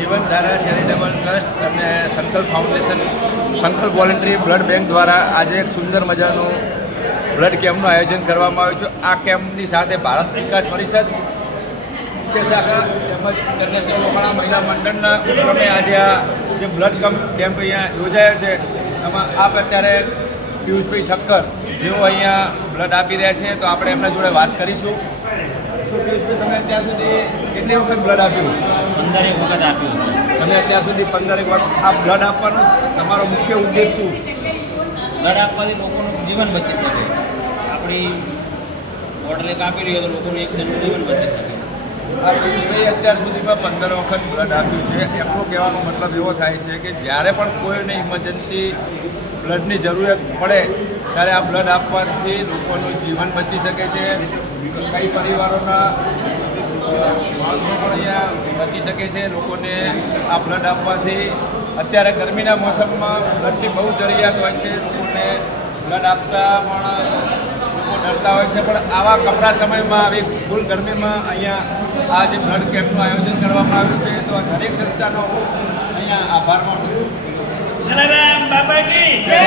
જીવનધારા charitable trust અને સંકલ્પ foundation સંકલ્પ વોલેન્ટરી બ્લડ બેંક દ્વારા આજે એક સુંદર મજાનું બ્લડ કેમ્પનું આયોજન કરવામાં આવ્યું છે. આ કેમ્પની સાથે ભારત વિકાસ પરિષદ મુખ્ય શાખા તેમજ ઇન્ટરનેશનલ લોહાણા મહિલા મંડળના ઉપક્રમે આજે આ જે બ્લડ કેમ્પ અહીંયા યોજાયો છે એમાં આપ અત્યારે પિયુષભાઈ ઠક્કર જેઓ અહીંયા બ્લડ આપી રહ્યા છે, તો આપણે એમના જોડે વાત કરીશું. પિયુષભાઈ, તમે અત્યાર સુધી કેટલી વખત બ્લડ આપ્યું? 15 વખત આપ્યું છે. તમે અત્યાર સુધી 15 વખત આ બ્લડ આપવાનો તમારો મુખ્ય ઉદ્દેશ શું? બ્લડ આપવાથી લોકોનું જીવન બચી શકે. આપણી બોટલ એક આપી લઈએ તો લોકોનું એક જણનું જીવન બચી શકે. આ પિયુષભાઈ અત્યાર સુધીમાં 15 વખત બ્લડ આપ્યું છે. એમનો કહેવાનો મતલબ એવો થાય છે કે જ્યારે પણ કોઈને ઇમરજન્સી બ્લડની જરૂરિયાત પડે ત્યારે આ બ્લડ આપવાથી લોકોનું જીવન બચી શકે છે. કઈ પરિવારોના માણસો પણ અહીંયા બચી શકે છે. લોકોને આ બ્લડ આપવાથી અત્યારે ગરમીના મોસમમાં બ્લડની બહુ જરૂરિયાત હોય છે. લોકોને બ્લડ આપતા પણ લોકો ડરતા હોય છે, પણ આવા કપરા સમયમાં આવી ફૂલ ગરમીમાં અહીંયા આ જે બ્લડ કેમ્પનું આયોજન કરવામાં આવ્યું છે, તો આ દરેક સંસ્થાનો અહીંયા આભાર માનું છું. જલારામ બાપા કી જય.